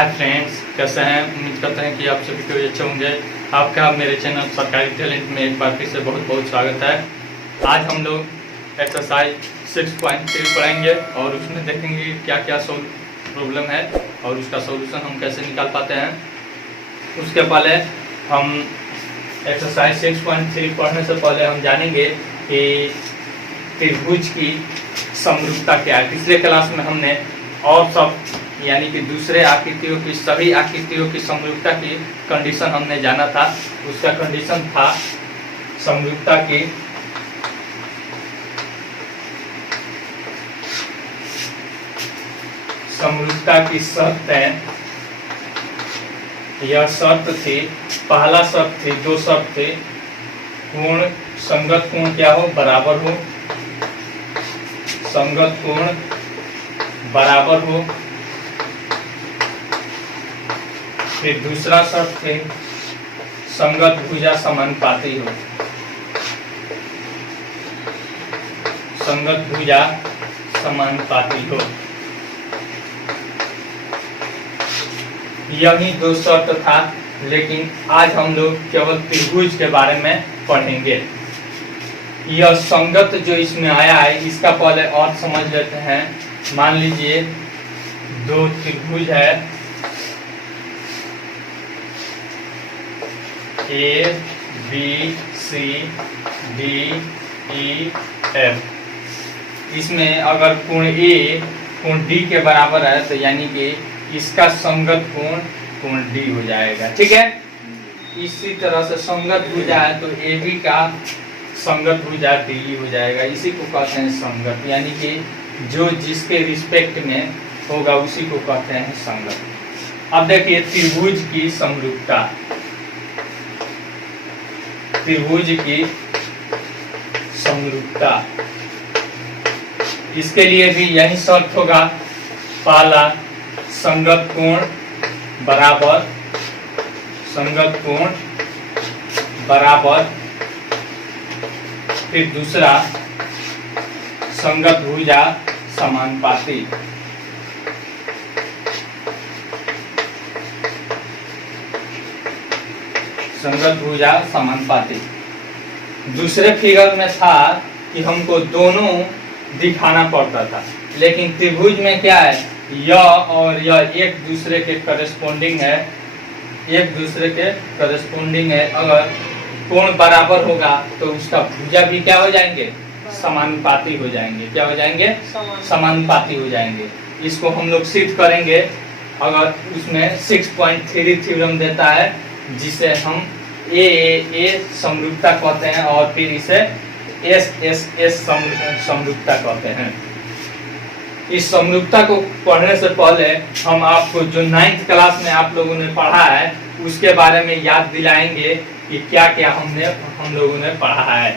Hi friends, कैसे हैं? उम्मीद करते हैं कि आप सभी को अच्छे होंगे। आपका मेरे चैनल सरकारी टैलेंट में एक बार फिर से बहुत बहुत स्वागत है। आज हम लोग एक्सरसाइज 6.3 पढ़ेंगे और उसमें देखेंगे क्या क्या प्रॉब्लम है और उसका सॉल्यूशन हम कैसे निकाल पाते हैं। उसके पहले हम एक्सरसाइज 6.3 पढ़ने से पहले हम जानेंगे कि त्रिभुज की समरूपता क्या है। पिछले क्लास में हमने और सब यानी कि दूसरे आकृतियों की सभी आकृतियों की समरूपता की कंडीशन हमने जाना था। उसका कंडीशन था समरूपता की शर्तें। यह शर्त थी, पहला शर्त थी, दो शर्त थे। कोण, संगत कोण क्या हो, बराबर हो, संगत कोण बराबर हो। फिर दूसरा शर्त थे संगत भुजा समानुपाती हो, संगत भुजा समानुपाती हो। यही दो शर्त था, लेकिन आज हम लोग केवल त्रिभुज के बारे में पढ़ेंगे। यह संगत जो इसमें आया है इसका पहले और समझ लेते हैं। मान लीजिए दो त्रिभुज है A B C D E F. इसमें अगर कोण ए कोण डी के बराबर है तो यानी कि इसका संगत कोण डी हो जाएगा। ठीक है, इसी तरह से संगत भुजा है तो ए बी का संगत भुजा डी हो जाएगा। इसी को कहते हैं संगत, यानी कि जो जिसके रिस्पेक्ट में होगा उसी को कहते हैं संगत। अब देखिए त्रिभुज की समरूपता, त्रिभुज की समरूपता, इसके लिए भी यही शर्त होगा। पहला संगत कोण बराबर, संगत कोण बराबर। फिर दूसरा संगत भुजा समानुपाती। संगत भुजा समानुपाती। दूसरे फिगर में था कि हमको दोनों दिखाना पड़ता था, लेकिन त्रिभुज में क्या है, यह और यह एक दूसरे के करेस्पोंडिंग है, एक दूसरे के करेस्पोंडिंग है। अगर कोण बराबर होगा तो उसका भुजा भी क्या हो जाएंगे, समानुपाती हो जाएंगे। क्या हो जाएंगे, समानुपाती हो जाएंगे। इसको हम लोग सिद्ध करेंगे। अगर उसमें 6.3 थ्योरम देता है जिसे हम ए समरूपता कहते हैं और फिर इसे एस समरूपता कहते हैं। इस समरूपता को पढ़ने से पहले हम आपको जो 9th क्लास में आप लोगों ने पढ़ा है उसके बारे में याद दिलाएंगे कि क्या क्या हम लोगों ने पढ़ा है।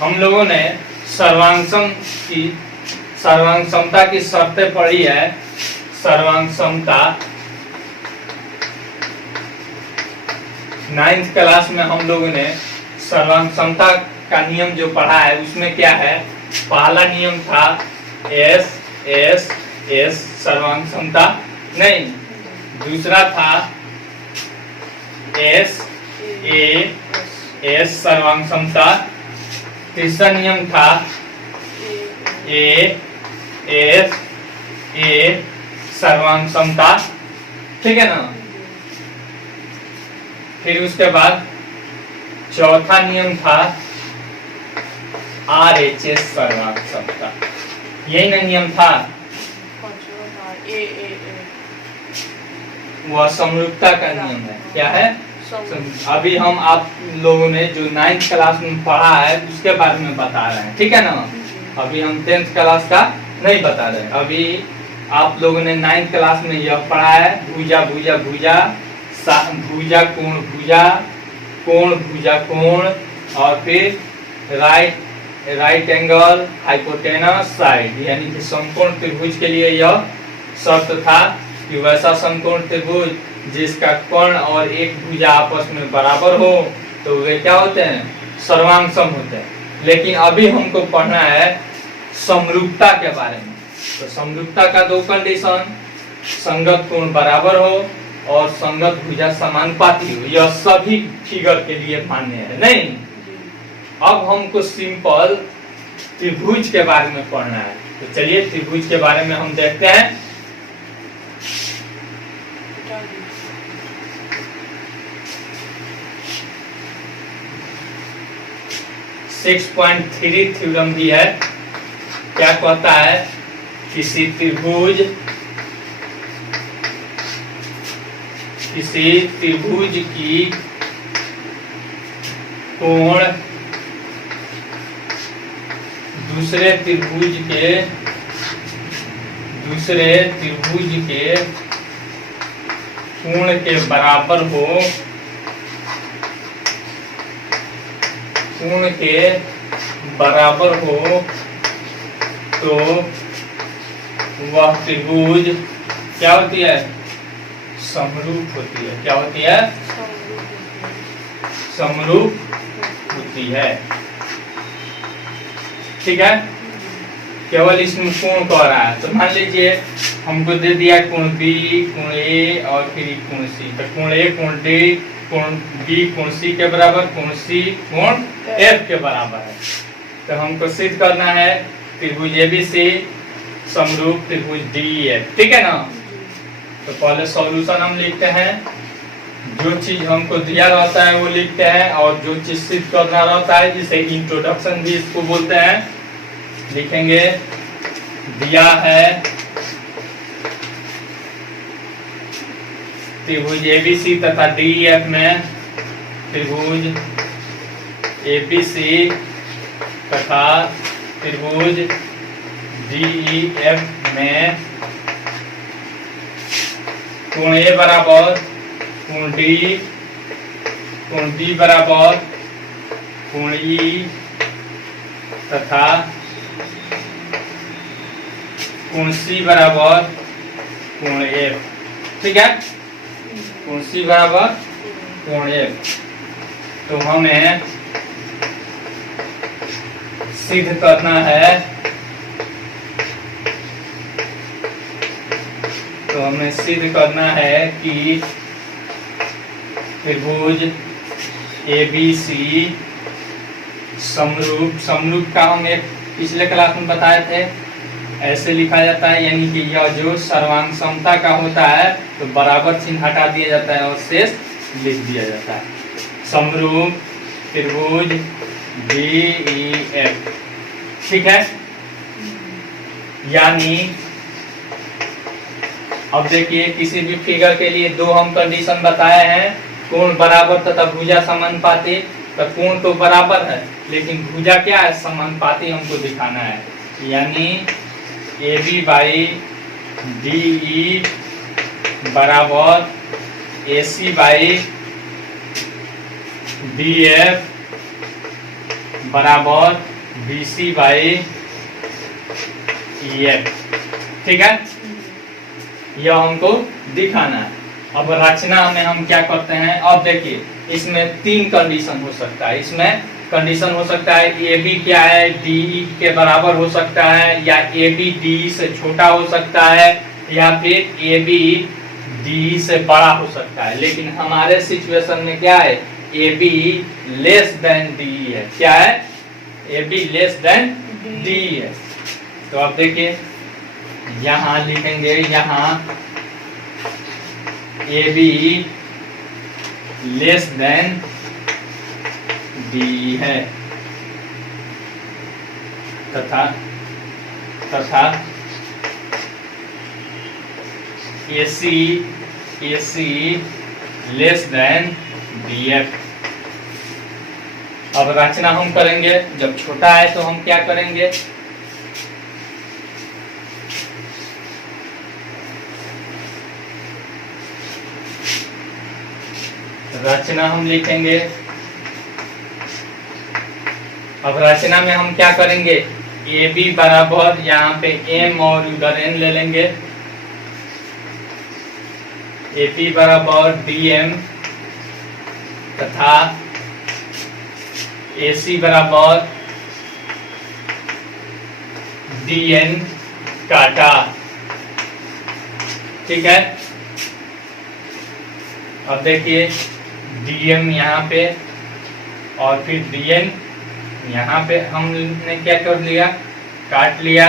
हम लोगों ने सर्वांग समता की शर्तें पढ़ी है। सर्वांग समता 9th क्लास में हम लोगों ने सर्वांग समता का नियम जो पढ़ा है उसमें क्या है, पहला नियम था एस एस एस सर्वांग समता नहीं, दूसरा था एस ए एस सर्वांग समता, तीसरा नियम था ए एस ए सर्वांग समता। ठीक है ना। फिर उसके बाद चौथा नियम था RHS सर्वांग समता। यही ना नियम था, वह समरूपता का नियम है। क्या है, अभी हम आप लोगों ने जो 9th क्लास में पढ़ा है उसके बारे में बता रहे हैं। ठीक है ना। अभी हम 10th क्लास का नहीं बता रहे। अभी आप लोगों ने 9th क्लास में यह पढ़ा है, भुजा भुजा भुजा, भुजा कोण भुजा, कोण भुजा कोण, और फिर राइट एंगल हाइपोटेनस साइड, यानी कि समकोण त्रिभुज के लिए यह शर्त था कि वैसा समकोण त्रिभुज जिसका कोण और एक भुजा आपस में बराबर हो तो वे क्या होते हैं, सर्वांग सम होते हैं। लेकिन अभी हमको पढ़ना है समरूपता के बारे में। तो समरूपता का दो कंडीशन, संगत कोण बराबर हो और संगत भुजा समानुपाती हो, यह सभी फिगर के लिए मान्य है। नहीं, अब हमको सिंपल त्रिभुज के बारे में पढ़ना है, तो चलिए त्रिभुज के बारे में हम देखते हैं। सिक्स 6.3 थ्योरम भी है। क्या कहता है, किसी त्रिभुज की कोण दूसरे त्रिभुज के कोण के बराबर हो, कोण के बराबर हो तो वह त्रिभुज क्या होती है, समरूप होती है। क्या होती है, समरूप होती है। ठीक है, केवल इसमें कोण कह रहा है। तो मान लीजिए हमको दे दिया कोण बी, कोण ए और फिर कोण सी। तो कोण ए कोण डी, कोण बी कोण सी के बराबर, कोण सी कोण एफ के बराबर है। तो हमको सिद्ध करना है त्रिभुज एबीसी समरूप त्रिभुज डीईएफ। ठीक है ना। तो पहले सॉल्यूशन हम लिखते हैं, जो चीज हमको दिया रहता है वो लिखते हैं, और जो चीज सिद्ध करना रहता है जिसे इंट्रोडक्शन भी इसको बोलते हैं, लिखेंगे। दिया है त्रिभुज एबीसी तथा डीईएफ में, त्रिभुज एबीसी तथा त्रिभुज डीईएफ में कोण ए बराबर कोण डी, कोण बी बराबर कोण ई तथा कोण सी बराबर कोण एफ। ठीक है, कोण सी बराबर कोण एफ। तो हमें सिद्ध करना है, तो हमें सिद्ध करना है कि त्रिभुज एबीसी समरूप, समरूप का हम एक पिछले क्लास में बताए थे, ऐसे लिखा जाता है, यानी कि यह जो सर्वांग समता का होता है तो बराबर चिन्ह हटा दिया जाता है और शेष लिख दिया जाता है। समरूप त्रिभुज डीईएफ। ठीक है, यानी अब देखिए किसी भी फिगर के लिए दो हम कंडीशन बताए हैं, कोण बराबर तथा भुजा समानुपाती। तो कोण तो बराबर है लेकिन भुजा क्या है, समानुपाती हमको दिखाना है, यानी AB बाई DE बराबर AC बाई DF बराबर BC बाई EF। ठीक है, यह हमको दिखाना है। अब रचना में हम क्या करते हैं, अब देखिए इसमें तीन कंडीशन हो सकता है। इसमें कंडीशन हो सकता है AB क्या है, DE के बराबर हो सकता है, या AB DE से छोटा हो सकता है, या फिर AB DE से बड़ा हो सकता है। लेकिन हमारे सिचुएशन में क्या है, AB लेस देन DE है। क्या है, AB लेस देन DE है। तो अब देखिए यहाँ लिखेंगे, यहाँ AB लेस देन DE है, तथा AC लेस देन DF। अब रचना हम करेंगे, जब छोटा है तो हम क्या करेंगे, रचना हम लिखेंगे। अब रचना में हम क्या करेंगे, AB बराबर यहाँ पे M और उधर N ले लेंगे, AP बराबर DM तथा AC बराबर DN काटा। ठीक है। अब देखिए DM यहाँ पे और फिर DN यहाँ पे हमने क्या कर लिया, काट लिया।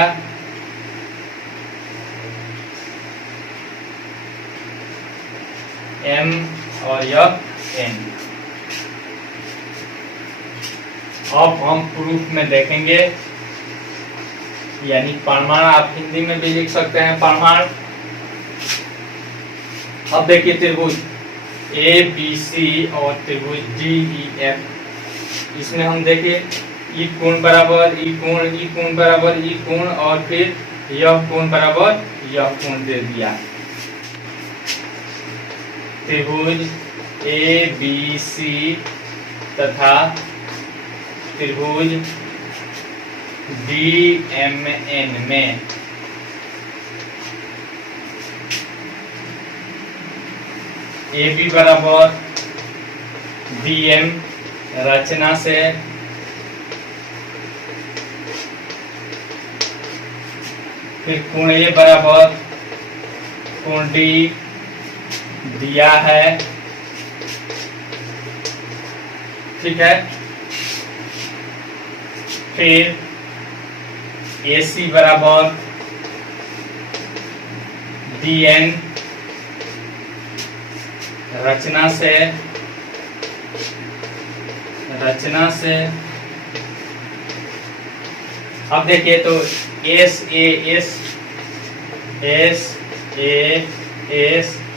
M और यह N। अब हम प्रूफ में देखेंगे, यानी प्रमाण आप हिंदी में भी लिख सकते हैं प्रमाण। अब देखिए त्रिभुज ABC और त्रिभुज DEF, इसमें हम देखिए ई कोण बराबर ई कोण बराबर ई कोण और फिर यह कोण बराबर यह कोण दे दिया। त्रिभुज ABC तथा त्रिभुज DMN में AB बराबर DM रचना से फिर कोण A बराबर कोण D दिया है, ठीक है। फिर AC बराबर DN रचना से अब देखिए तो SAS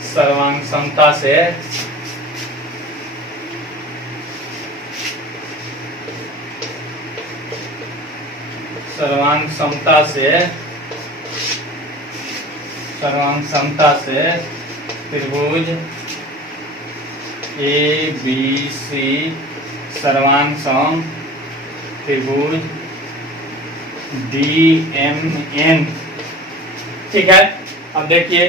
सर्वांग समता से सर्वांग समता से त्रिभुज ABC सर्वांग सम त्रिभुज DMN, ठीक है। अब देखिए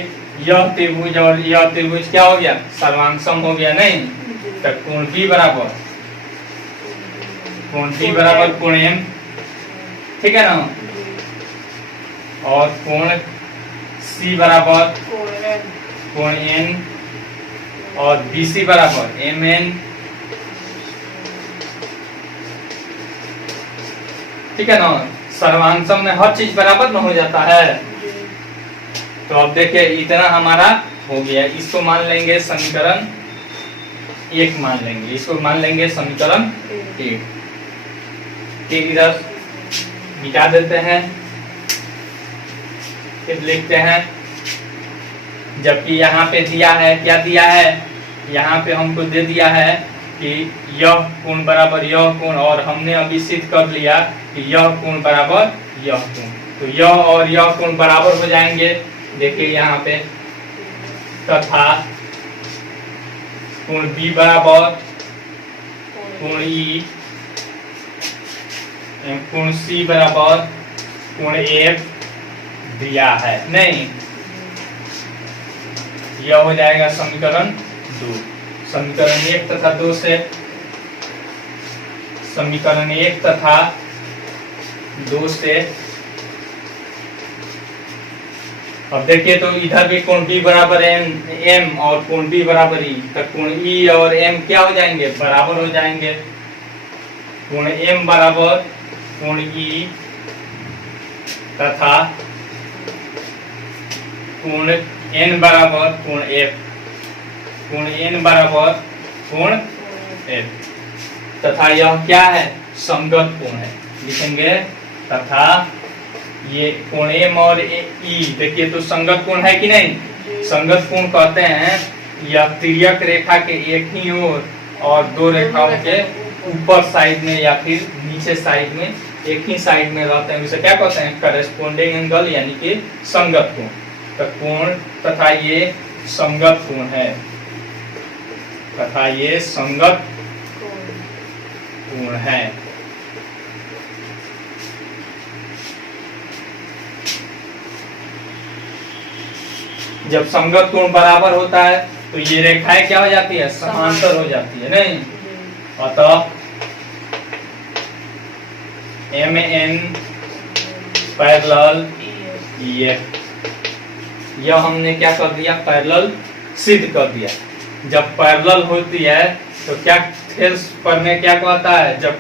यह त्रिभुज और यह त्रिभुज क्या हो गया, सर्वांग सम हो गया, नहीं तो कोण B बराबर कोण M, ठीक है ना, और कोण C बराबर कोण N और BC बराबर MN, ठीक है ना। सर्वांग सम में हर चीज बराबर न हो जाता है। तो अब देखिए इतना हमारा हो गया, इसको मान लेंगे समीकरण 1 मान लेंगे, इसको मान लेंगे समीकरण 1। ठीक, इधर मिटा देते हैं, फिर लिखते हैं, जबकि यहाँ पे दिया है, क्या दिया है, यहाँ पे हमको दे दिया है कि यह कोण बराबर यह कोण, और हमने अभी सिद्ध कर लिया कि यह कोण बराबर यह कोण, तो यह और यह कोण बराबर हो जाएंगे। देखिए यहाँ पे तथा कोण B बराबर कोण E, कोण C बराबर कोण F दिया है, नहीं यह हो जाएगा समीकरण 2। समीकरण 1 तथा 2 से समीकरण 1 तथा 2 से अब देखिए तो इधर भी कोण B बराबर M और कोण B बराबर E, तो कोण E और M क्या हो जाएंगे, बराबर हो जाएंगे। कोण M बराबर कोण E तथा कोण N बराबर कोण F, कोण N बराबर कोण F, तथा यह क्या है, संगत कोण है, लिखेंगे तथा ये कोण M और E देखिए तो संगत कोण है कि नहीं। संगत कोण कहते हैं यह तिर्यक रेखा के एक ही ओर और दो रेखाओं के ऊपर साइड में या फिर नीचे साइड में एक ही साइड में रहते हैं, उसे क्या कहते हैं, करेस्पोंडिंग एंगल, यानी कि संगत कोण। तो कोण तथा ये संगत कोण है, तथा ये संगत कोण है। जब संगत कोण बराबर होता है तो ये रेखाएं क्या हो जाती है, समांतर हो जाती है, नहीं। अतः MN पैरेलल EF, यह हमने क्या कर दिया, पैरेलल सिद्ध कर दिया। जब पैरेलल होती है तो क्या थेल्स प्रमेय क्या कहता है, जब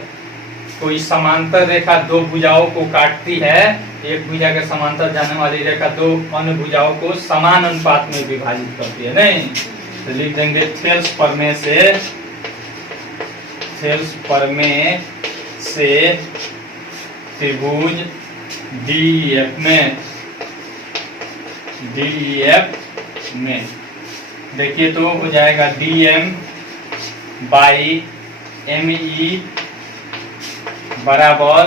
कोई समांतर रेखा दो भुजाओं को काटती है, एक भुजा के समांतर जाने वाली रेखा दो अन्य भुजाओं को समान अनुपात में विभाजित करती है। नहीं तो लिख देंगे थेल्स प्रमेय से त्रिभुज DEF में देखिए तो हो जाएगा DM बाई ME बराबर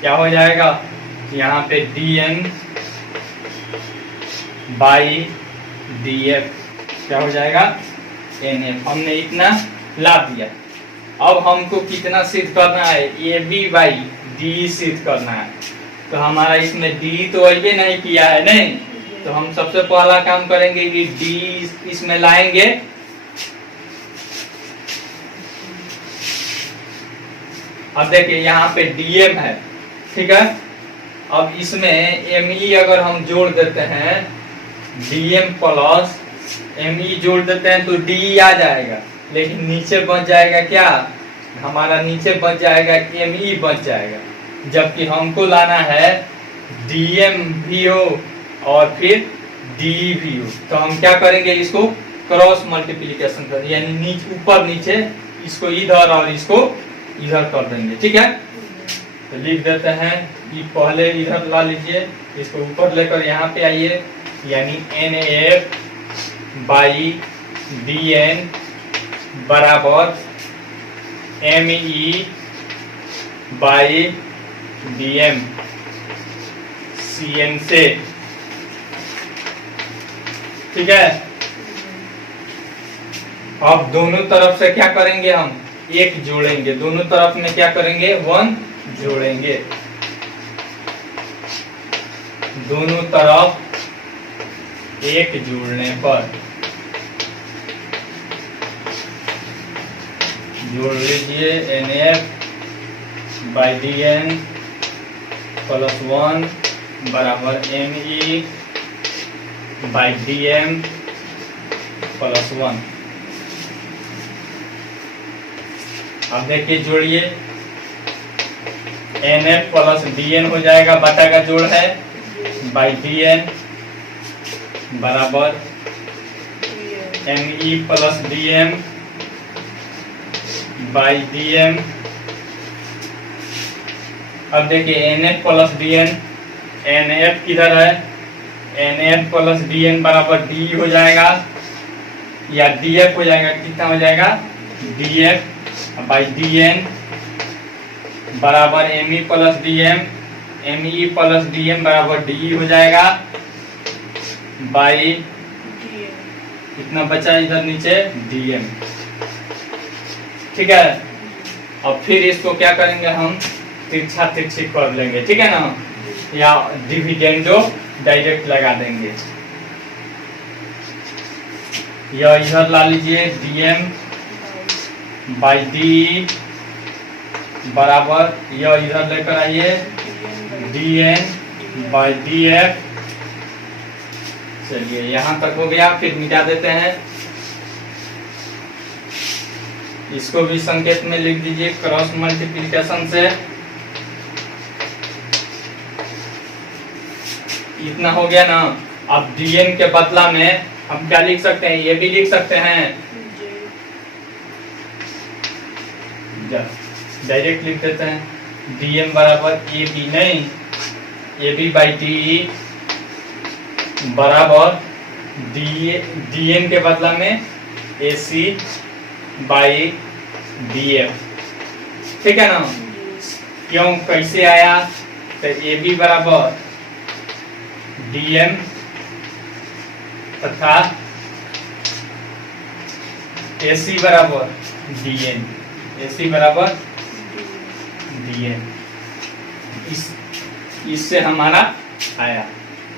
क्या हो जाएगा, यहाँ पे DN बाई DF क्या हो जाएगा, NF। हमने इतना ला दिया। अब हमको कितना सिद्ध करना है, AB बाई DE सिद्ध करना है। तो हमारा इसमें DE तो ये नहीं किया है, नहीं तो हम सबसे पहला काम करेंगे कि DE इसमें लाएंगे। अब देखिए यहाँ पे DM है, ठीक है। अब इसमें ME अगर हम जोड़ देते हैं, DM प्लस ME जोड़ देते हैं तो DE आ जाएगा, लेकिन नीचे बच जाएगा क्या, हमारा नीचे बच जाएगा ME बच जाएगा। जबकि हमको लाना है DM भी हो और फिर DE भी हो। तो हम क्या करेंगे, इसको क्रॉस मल्टीप्लिकेशन कर, यानी नीचे ऊपर नीचे, इसको इधर और इसको इधर कर देंगे, ठीक है। तो लिख देते हैं कि पहले इधर ला लीजिए, इसको ऊपर लेकर यहाँ पे आइए, यानी NF बाई DN बराबर ME बाई DM CN से, ठीक है। अब दोनों तरफ से क्या करेंगे, हम एक जोड़ेंगे, दोनों तरफ में क्या करेंगे, 1 जोड़ेंगे। दोनों तरफ एक जोड़ने पर जोड़ लीजिए NF बाई DN प्लस 1 बराबर ME बाई DM प्लस 1। अब देखिए जोड़िए, NF प्लस DN हो जाएगा, बटा का जोड़ है, बाई DN बराबर ME plus DM by DM। अब देखिए NF प्लस DN, NF किधर है, NF प्लस DN बराबर DE हो जाएगा या DF हो जाएगा, कितना हो जाएगा, DF बाई DN बराबर ME plus DM, ME plus DM बराबर DE हो जाएगा बाई कितना बचा इधर नीचे, DM, ठीक है। और फिर इसको क्या करेंगे, हम तिरछा तिरछी कर लेंगे, ठीक है ना, या डिविडेंडो डायरेक्ट लगा देंगे। यह इधर ला लीजिए, DM बाई DE बराबर, यह इधर लेकर आइए, DN बाई DF। चलिए यहाँ तक हो गया, फिर मिटा देते हैं। इसको भी संकेत में लिख दीजिए क्रॉस मल्टीप्लिकेशन से। इतना हो गया ना। अब DN के बदला में हम क्या लिख सकते हैं, ये भी लिख सकते हैं, डायरेक्ट लिख देते हैं, DM बराबर AB नहीं, AB बाई DE बराबर DN के बदला में AC बाई BF, ठीक है ना। क्यों, कैसे आया, तो AB बराबर DM तथा AC बराबर DN, AC बराबर DN, इससे हमारा आया।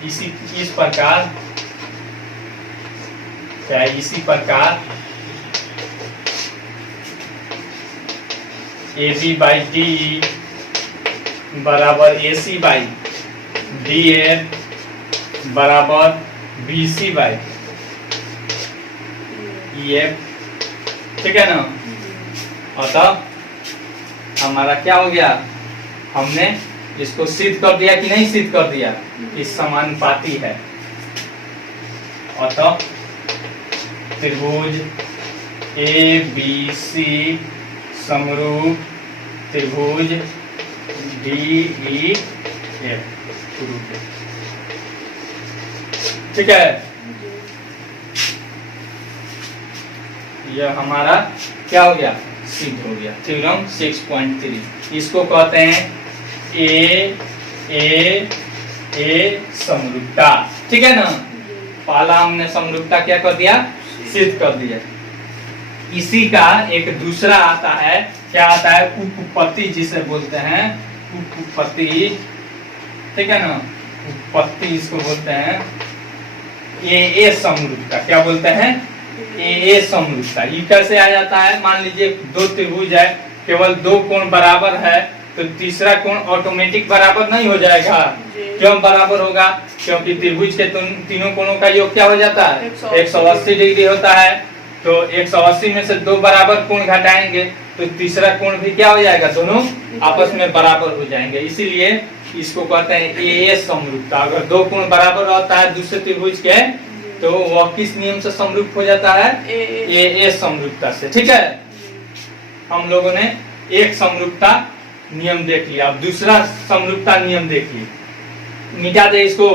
इस प्रकार क्या, इसी प्रकार AB बाई DE बराबर AC बाई DF बराबर BC बाई EF, ठीक है ना। अतः हमारा क्या हो गया, हमने इसको सिद्ध कर दिया कि नहीं सिद्ध कर दिया कि समानुपाती है। अतः त्रिभुज ABC समरूप त्रिभुज DEF, ठीक है। यह हमारा क्या हो गया, सिद्ध हो गया। थ्योरम 6.3 इसको कहते हैं ए समरूपता, ठीक है ना। पहला हमने समरूपता क्या कर दिया, सिद्ध कर दिया। इसी का एक दूसरा आता है, क्या आता है, उपपत्ति जिसे बोलते हैं, उपपत्ति, ठीक है ना। उपपत्ति इसको बोलते हैं ए समरूपता। क्या बोलते हैं, ए समरूपता। ये कैसे आ जाता है, मान लीजिए दो त्रिभुज है, केवल दो कोण बराबर है, तो तीसरा कोण ऑटोमेटिक बराबर नहीं हो जाएगा। क्यों बराबर होगा, क्योंकि त्रिभुज के तीनों कोणों का योग क्या हो जाता है, 180 डिग्री होता है। तो 180 में से दो बराबर कोण घटाएंगे तो तीसरा कोण भी क्या हो जाएगा, दोनों आपस में बराबर हो जाएंगे। इसीलिए इसको कहते हैं ए समरूपता। अगर दो कोण बराबर होता है दूसरे त्रिभुज के, तो वह किस नियम से समरूप हो जाता है, ए समरूपता से, ठीक है। हम लोगों ने एक समरूपता नियम देख लिया, अब दूसरा समरूपता नियम देखिए। मिटा दे इसको।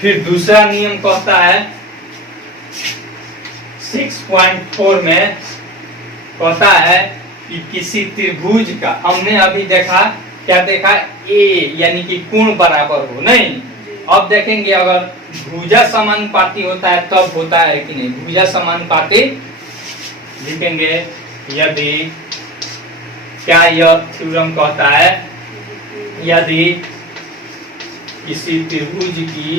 फिर दूसरा नियम कहता है 6.4 में कहता है कि किसी त्रिभुज का, हमने अभी देखा क्या देखा, ए यानी कि कोण बराबर हो, नहीं। अब देखेंगे अगर भुजा समानुपाती होता है तब होता है कि नहीं। भुजा समानुपाती लिखेंगे यदि, क्या यह थ्योरम कहता है, यदि किसी त्रिभुज की,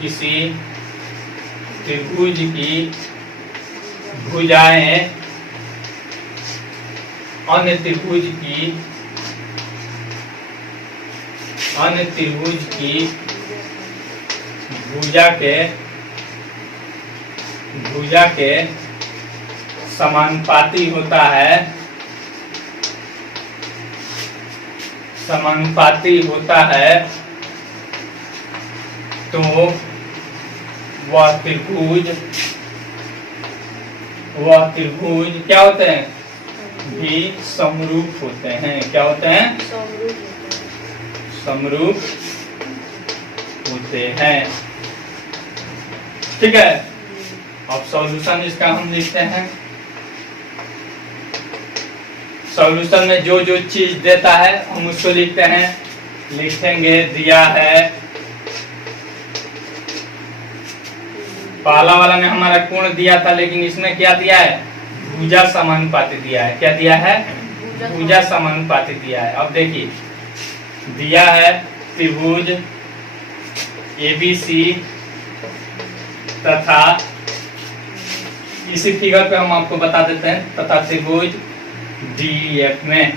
किसी त्रिभुज की भुजाएं अन्य त्रिभुज की भुजा के समानुपाती होता है, समानुपाती होता है, तो वह त्रिभुज क्या होते हैं, भी समरूप होते हैं। क्या होते हैं, समरूप होते हैं, ठीक है। अब सॉल्यूशन इसका हम लिखते हैं। सॉल्यूशन में जो जो चीज देता है हम उसको लिखते हैं। लिखेंगे दिया है, पहला वाला में हमारा कोण दिया था, लेकिन इसमें क्या दिया है, भुजा समानुपाती दिया है। क्या दिया है, भुजा समानुपाती दिया है। अब देखिए दिया है त्रिभुज ABC तथा, इसी फिगर पे हम आपको बता देते हैं, तथा त्रिभुज DEF में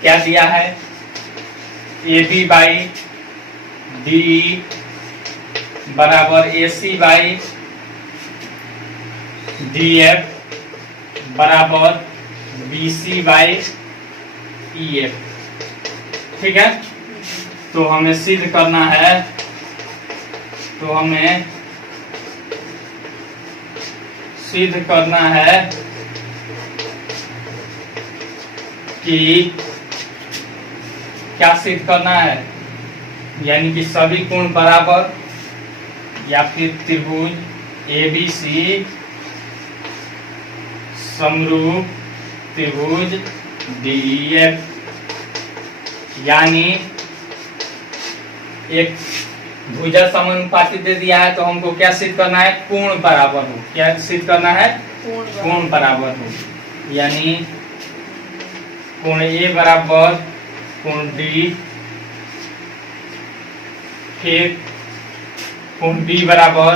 क्या दिया है, AB बाई DE बराबर AC बाई DF बराबर BC बाई EF, ठीक है। तो हमें सिद्ध करना है, तो हमें सिद्ध करना है कि, क्या सिद्ध करना है, यानी कि सभी कोण बराबर, या फिर त्रिभुज ABC समरूप त्रिभुज DEF, यानी एक भुजा समानुपाती दे दिया है, तो हमको क्या सिद्ध करना है, कोण बराबर हो। क्या सिद्ध करना है, कोण बराबर हो, यानी कोण A बराबर कोण D, फिर कोण B बराबर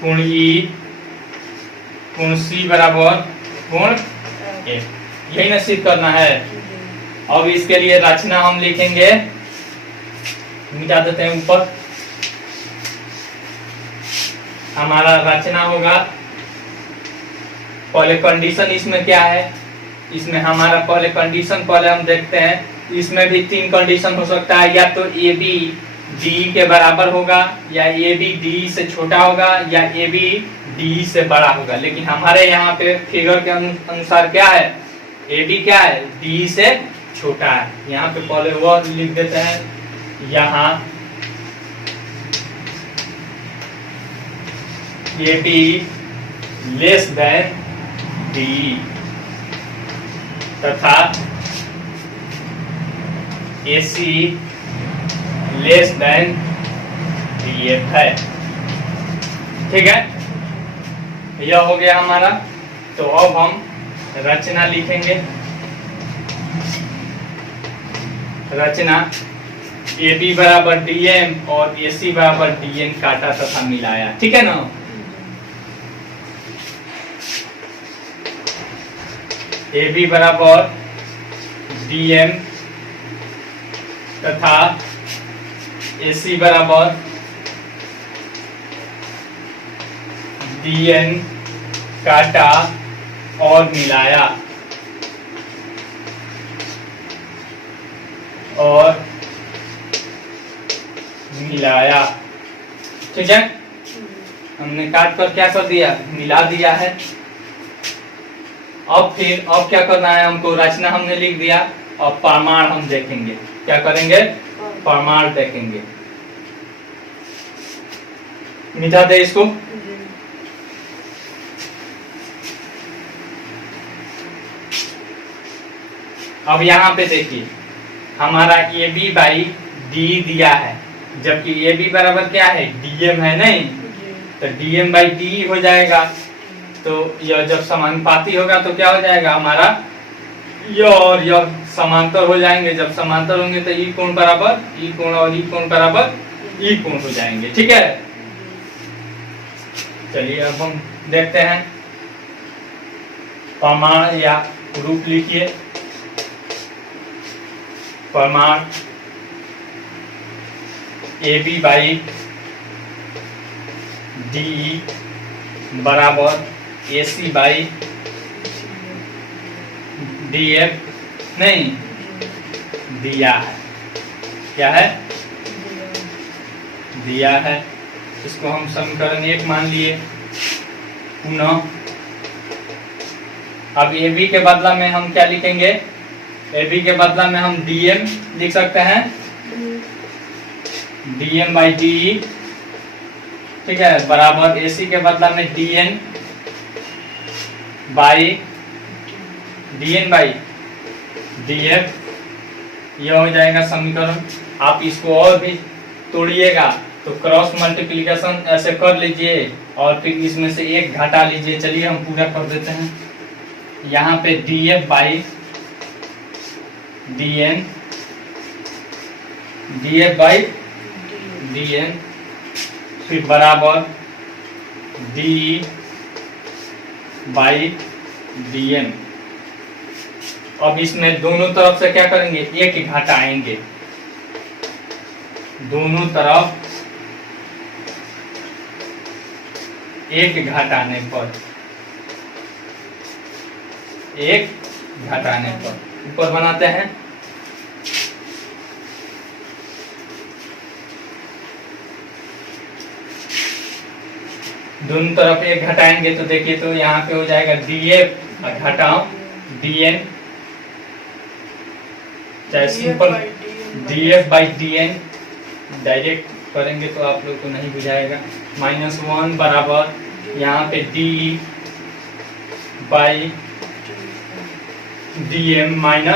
कोण E, पूर्ण C बराबर पूर्ण A, यही ना सिद्ध करना है। अब इसके लिए रचना हम लिखेंगे, मिटा देते हैं ऊपर। हमारा रचना होगा, पहले कंडीशन इसमें क्या है, इसमें हमारा पहले कंडीशन पहले हम देखते हैं। इसमें भी 3 कंडीशन हो सकता है, या तो ए बी डी के बराबर होगा, या ए बी डी से छोटा होगा, या ए बी डी से बड़ा होगा। लेकिन हमारे यहाँ पे फिगर के अनुसार क्या है, ए बी क्या है, डी से छोटा है। यहाँ पे पहले वो लिख देते हैं, यहाँ A be less than D तथा AC लेस देन DF है। ठीक है, यह हो गया हमारा। तो अब हम रचना लिखेंगे। रचना AB बराबर DM और AC बराबर DN काटा तथा मिलाया। ठीक है ना। AB बराबर DM तथा AC बराबर DN काटा और मिलाया, ठीक है। हमने काट कर क्या कर दिया, मिला दिया है। अब क्या करना है हमको, रचना हमने लिख दिया। और प्रमाण हम देखेंगे, क्या करेंगे, प्रमाण देखेंगे। मिटा दे इसको। अब यहाँ पे देखिए, हमारा ए बी बाई डी दिया है, जबकि ए बी बराबर क्या है, डीएम है नहीं, तो डीएम बाई डी हो जाएगा। तो यह जब समानुपाती होगा तो क्या हो जाएगा हमारा, यह और यह समांतर हो जाएंगे। जब समांतर होंगे तो ई कोण बराबर ई कोण और ई कोण बराबर ई कोण हो जाएंगे। ठीक है, चलिए अब हम देखते हैं प्रमाण या रूप लिखिए। प्रमाण ए बी बाई डी बराबर ए सी बाई डी एफ नहीं दिया है। क्या है, दिया है। इसको हम समीकरण 1 मान लिए। पुनः अब ए बी के बदला में हम क्या लिखेंगे, ए बी के बदला में हम डीएम लिख सकते हैं, डीएम बाई डी। ठीक है, बराबर एसी के बदला में डीएन बाई डीएफ। यह हो जाएगा समीकरण। आप इसको और भी तोड़िएगा तो क्रॉस मल्टीप्लिकेशन ऐसे कर लीजिए और फिर इसमें से 1 घटा लीजिए। चलिए हम पूरा कर देते हैं। यहाँ पे DF by DN, DF by DN, फिर बराबर डी बाई डीएम। अब इसमें दोनों तरफ से क्या करेंगे, 1 घटाएंगे। दोनों तरफ 1 घटाने पर, 1 घटाने पर ऊपर बनाते हैं। दोनों तरफ 1 घटाएंगे तो देखिए, तो यहाँ पे हो जाएगा डीएफ और घटाओ डीएन, चाहे simple DF by DN direct करेंगे तो आप लोग को नहीं बुझाएगा। -1 बराबर यहाँ पे डी बाई डीएम -1।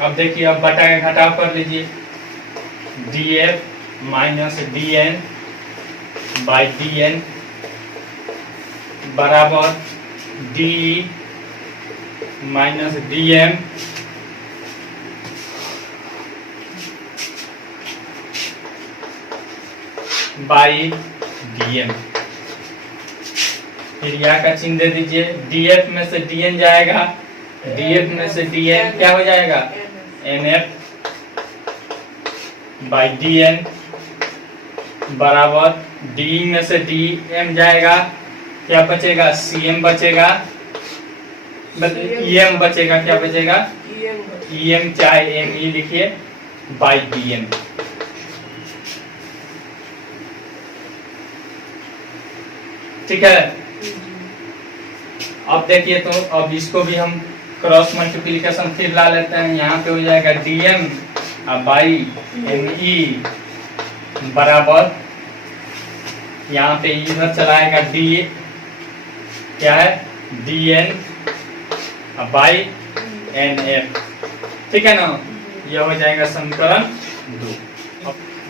अब देखिए, अब बटा के घटाव कर लीजिए। DF minus DN by DN बराबर D minus DM by DM. फिर या का चिन्ह दे दीजिए, डीएफ में से डीएन जाएगा, डीएफ में से डीएन क्या हो जाएगा, एनएफ बाई डीएन बराबर डी में से डीएम जाएगा, क्या बचेगा, सीएम बचेगा, ईएम बचेगा, क्या बचेगा, ईएम चाहे एमई लिखिए बाई डीएम। ठीक है। अब देखिए तो अब इसको भी हम क्रॉस मल्टीप्लिकेशन फिर ला लेते हैं। यहाँ पे हो जाएगा डीएम बाई एमई बराबर, यहाँ पे इधर चलाएगा डी, क्या है, डीएन बाई एनएफ। ठीक है ना, यह हो जाएगा समीकरण 2।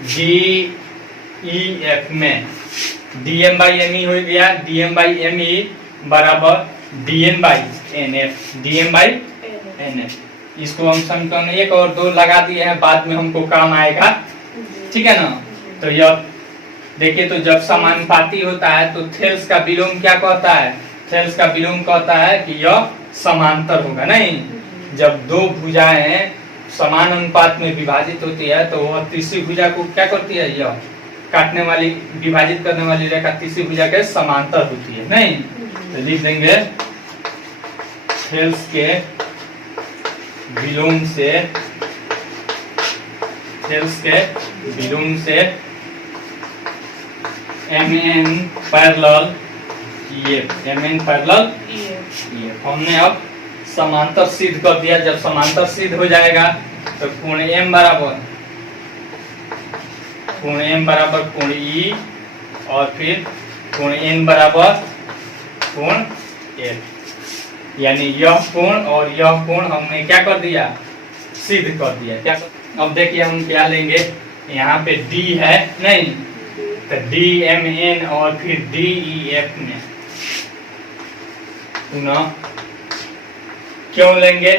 डी ई एफ में डीएम बाई एमई हो गया, डीएम बाई एमई बराबर DN by NF, DM by NF. इसको हम समीकरण 1 और 2 लगा दिए हैं, बाद में हमको काम आएगा। ठीक है ना, तो यह देखिए तो जब समानुपाती होता है तो थेल्स का विलोम क्या कहता है, थेल्स का विलोम कहता है कि यह समांतर होगा। नहीं, जब दो भुजाएं समान अनुपात में विभाजित होती है तो वह तीसरी भुजा को क्या करती है, यह काटने वाली, विभाजित करने वाली रेखा तीसरी भुजा के समांतर होती है। नहीं, तो लिख देंगे थेल्स के विलोम से, थेल्स के विलोम से MN parallel EF, MN parallel EF। हमने अब समांतर सिद्ध कर दिया। जब समांतर सिद्ध हो जाएगा तो कोण M बराबर कोण E और फिर कोण N बराबर कोण F, यानी यह कोण और यह कोण हमने क्या कर दिया, सिद्ध कर दिया। क्या, अब देखिए हम क्या लेंगे, यहाँ पे D है, नहीं तो DMN और फिर DEF में पुनः क्यों लेंगे,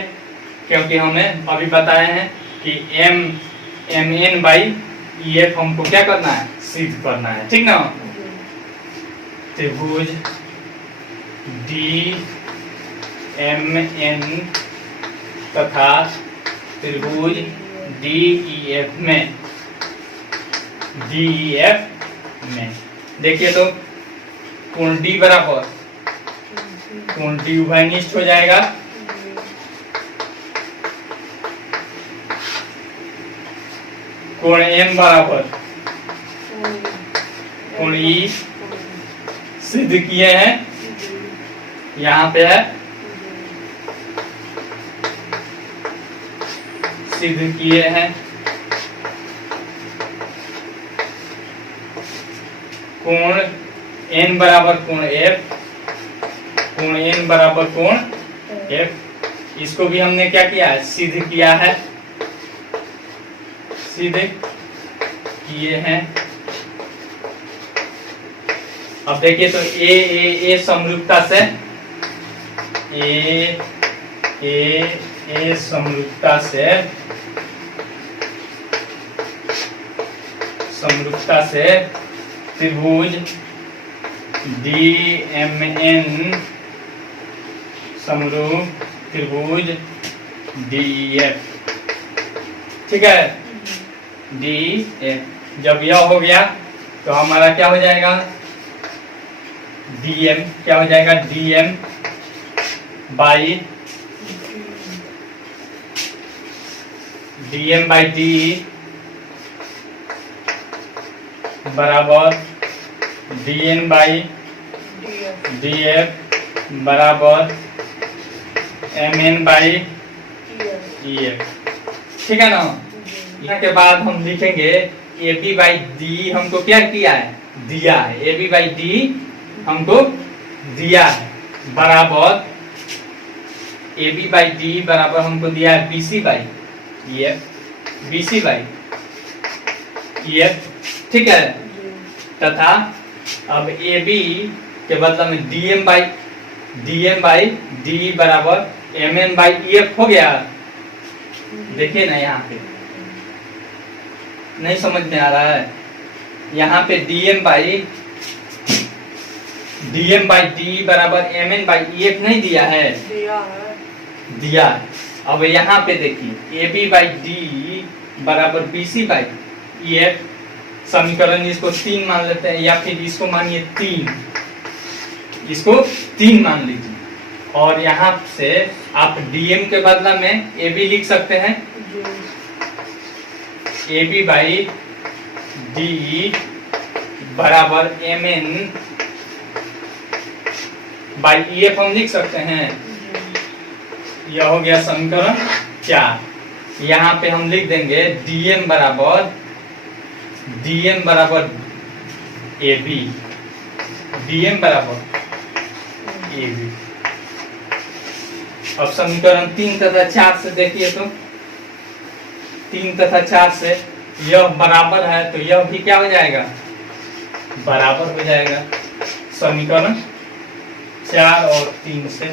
क्योंकि हमें अभी बताए हैं कि MN बाई EF हमको क्या करना है, सिद्ध करना है। ठीक ना, त्रिभुज DMN तथा त्रिभुज DEF में देखिए तो कोण D बराबर कोण D उभयनिष्ठ हो जाएगा, कोण M बराबर कोण E सिद्ध किए हैं, यहाँ पे है सिद्ध किए हैं। कोण N बराबर कोण F, कोण N बराबर कोण F, इसको भी हमने क्या किया है, सिद्ध किया है, सिद्ध किए हैं। अब देखिए तो ए समरूपता से ए समरूपता से त्रिभुज DMN समरूप त्रिभुज DEF। ठीक है, DEF जब यह हो गया तो हमारा क्या हो जाएगा, DM क्या हो जाएगा, DM बाई DE बराबर DN बाई DF बराबर MN बाई EF। ठीक है ना, यहाँ के बाद हम लिखेंगे AB बाई D हमको क्या किया है, दिया है, AB बाई D हमको दिया है बराबर AB बाई D बराबर हमको दिया है BC by EF, BC by EF। ठीक है, तथा अब AB के बदला में DM बाई D बराबर MN बाई EF हो गया। देखिए ना, यहाँ पे नहीं समझ में आ रहा है, यहाँ पे DM by DM by D बराबर M N by E F नहीं दिया है? दिया है। अब यहाँ पे देखिए ए बी बाई डी बराबर B C by E F, समीकरण इसको 3 मान लेते हैं, या फिर इसको मानिए 3, इसको 3 मान लीजिए। और यहाँ से आप डीएम के बदला में ए बी लिख सकते हैं, ए बी बाई डी बराबर M N by E F हम लिख सकते हैं। यह हो गया समीकरण 4। यहाँ पे हम लिख देंगे डीएम बराबर ए बी, डीएम बराबर ए बी। अब समीकरण 3 तथा 4 से देखिए तो 3 तथा 4 से यह बराबर है तो यह भी क्या हो जाएगा? बराबर हो जाएगा। समीकरण 4 और 3 से,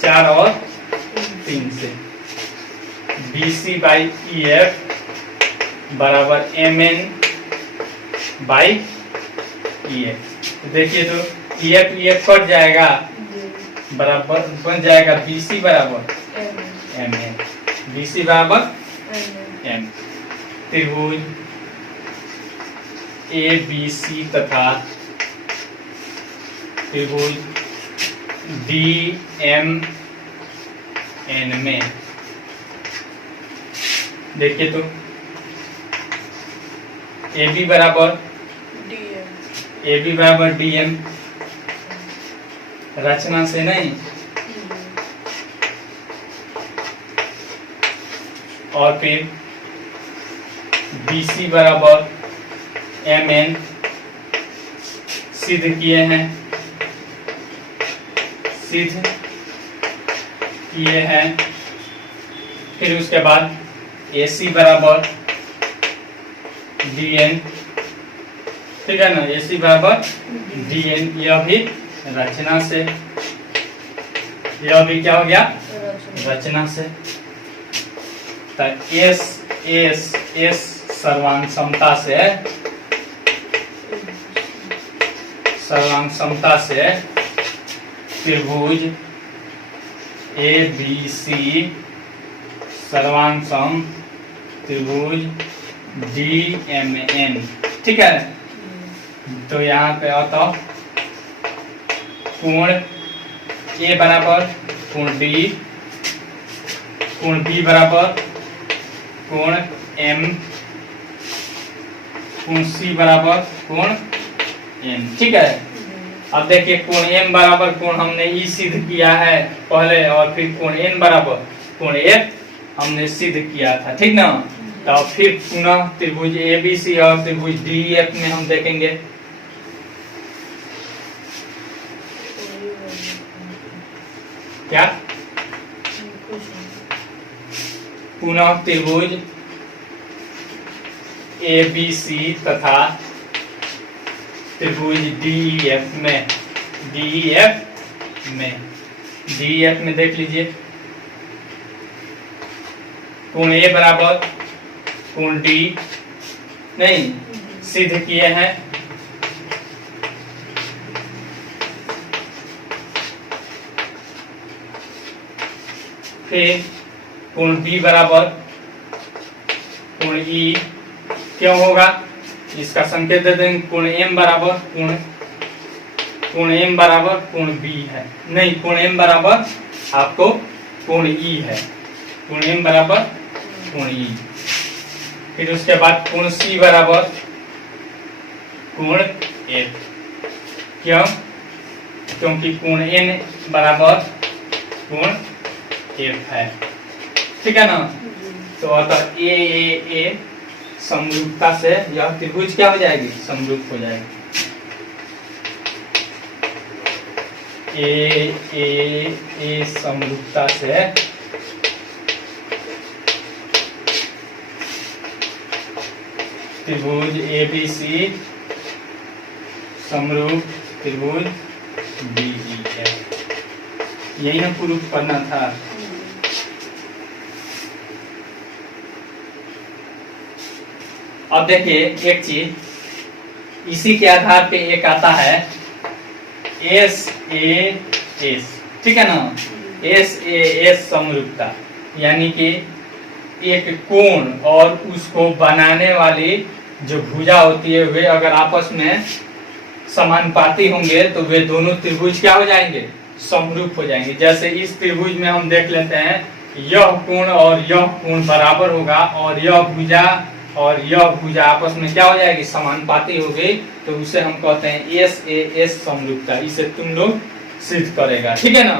4 और 3 से B C by E F बराबर M N by E F. देखिए तो ई एफ कट जाएगा, बराबर बन जाएगा बी सी बराबर एम एन, बी सी बराबर एम। त्रिभुज ए बी सी तथा त्रिभुज डी एम एन में देखिए तो ए बी बराबर डी एम, रचना से नहीं, और फिर बी सी बराबर एम एन सिद्ध किए हैं, फिर उसके बाद ए सी बराबर डी एन, ठीक है ना, ए सी बराबर डी एन। यह भी रचना से, यह भी क्या हो गया? रचना से। तो एस सर्वांग समता से त्रिभुज ए बी सी सर्वांग सम त्रिभुज डी एम एन, ठीक है। तो यहाँ पे आता कोण ए बराबर कोण डी, कोण बी बराबर कोण एम, कोण सी बराबर कोण एन, ठीक है। अब देखिए कोण एम बराबर कोण हमने ई सिद्ध किया है पहले, और फिर कोण एन बराबर कोण एफ हमने सिद्ध किया था, ठीक ना। तो फिर पुनः त्रिभुज ए बी सी और त्रिभुज डी एफ में हम देखेंगे। क्या? पुनः त्रिभुज ए बी सी तथा त्रिभुज डी एफ में देख लीजिए कोण ए बराबर कोण डी नहीं सिद्ध किए हैं, फिर कोण बी बराबर कोण ई क्यों होगा इसका संकेत दे देंगे। कोण एम बराबर कोण एम बराबर कोण बी है, नहीं कोण एम बराबर आपको कोण ई है, कोण एम बराबर कोण ई। फिर उसके बाद कोण सी बराबर कोण एफ, क्यों? क्योंकि कोण एन बराबर कोण एफ है, ठीक है ना। तो अतः ए समरूपता से यह त्रिभुज क्या हो जाएगी? समरूप हो जाएगी। ए समरूपता से त्रिभुज ए बी सी समरूप त्रिभुज डी ई एफ, यही ना प्रूफ करना था। अब देखिए एक चीज, इसी के आधार पे एक आता है SAS, ठीक है ना, SAS समरूपता, यानी कि एक कोण और उसको बनाने वाली जो भुजा होती है वे अगर आपस में समानुपाती होंगे तो वे दोनों त्रिभुज क्या हो जाएंगे, समरूप हो जाएंगे। जैसे इस त्रिभुज में हम देख लेते हैं यह कोण और यह कोण बराबर होगा और यह भुजा आपस में क्या हो जाएगी, समानुपाती हो गई, तो उसे हम कहते हैं SAS समरूपता। इसे तुम लोग सिद्ध करेगा, ठीक है ना।